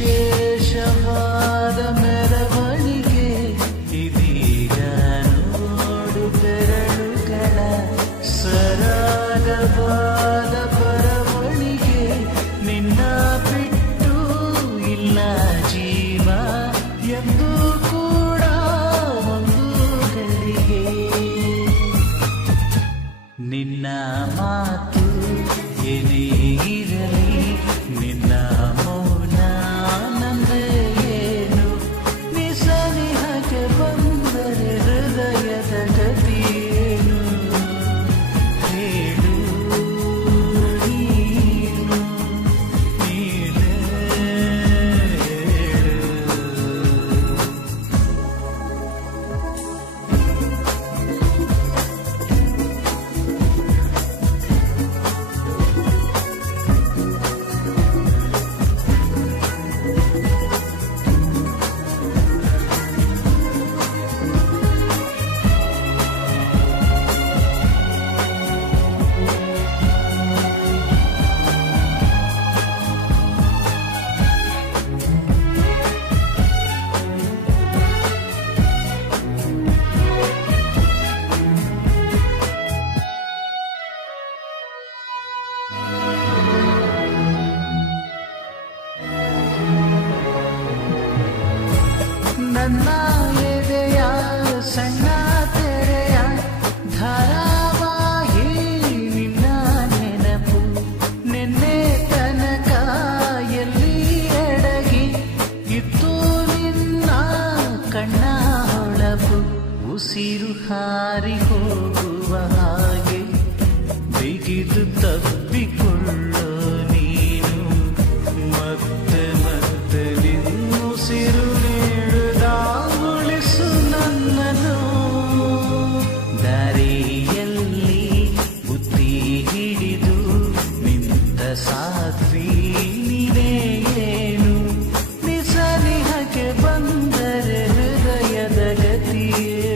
ವಿಶೇಷವಾದ ಮೆರವಣಿಗೆ ಇದೀಗ ನೋಡು ಬೆರಳುಗಳ ಸರಾಗವಾದ ಬರವಣಿಗೆ ನಿನ್ನ ಬಿಟ್ಟು ಇಲ್ಲ ಜೀವ ಎಂದು ಕೂಡ ಒಂದು ಗಳಿಗೆ ನಿನ್ನ ಮಾತು ಏನೇ ಇರಲಿ ನಿನ್ನ ಮೌನ ನಂದೇ ಏನು ನಿಸನಿಹಕ್ಕೆ ಬಂದರೆ ಹೃದಯದ ಗತಿಯೇನು ಹೇಳು ನೀನು ನೀನೇ ಹೇಳು. ನನ್ನ ಎದೆಯ ಸಣ್ಣ ತೆರೆಯ ಧಾರಾವಾಹಿ ನಿನ್ನ ನೆನಪು ನಿನ್ನೆ ತನಕ ಎಲ್ಲಿ ಅಡಗಿ ಇತ್ತು ನಿನ್ನ ಕಣ್ಣ ಹೊಳಪು ಉಸಿರು ಹಾರಿ ಹೋಗುವ ಹಾಗೆ ಬಿಗಿದು ತಬ್ಬಿಕೊಳ್ಳೋ ನೀನು ಮತ್ತೆ ಮತ್ತೆ ನಿನ್ನುಸಿರು ಉಳಿಸು ನನ್ನನು ದಾರಿಯಲ್ಲಿ ಬುದ್ಧಿ ಹಿಡಿದು ನಿಂತ ಸಾಧ್ವಿ ನೀನೇ ಏನು ನಿಸನಿಹಕ್ಕೆ ಬಂದರೆ ಹೃದಯದ ಗತಿಯೇ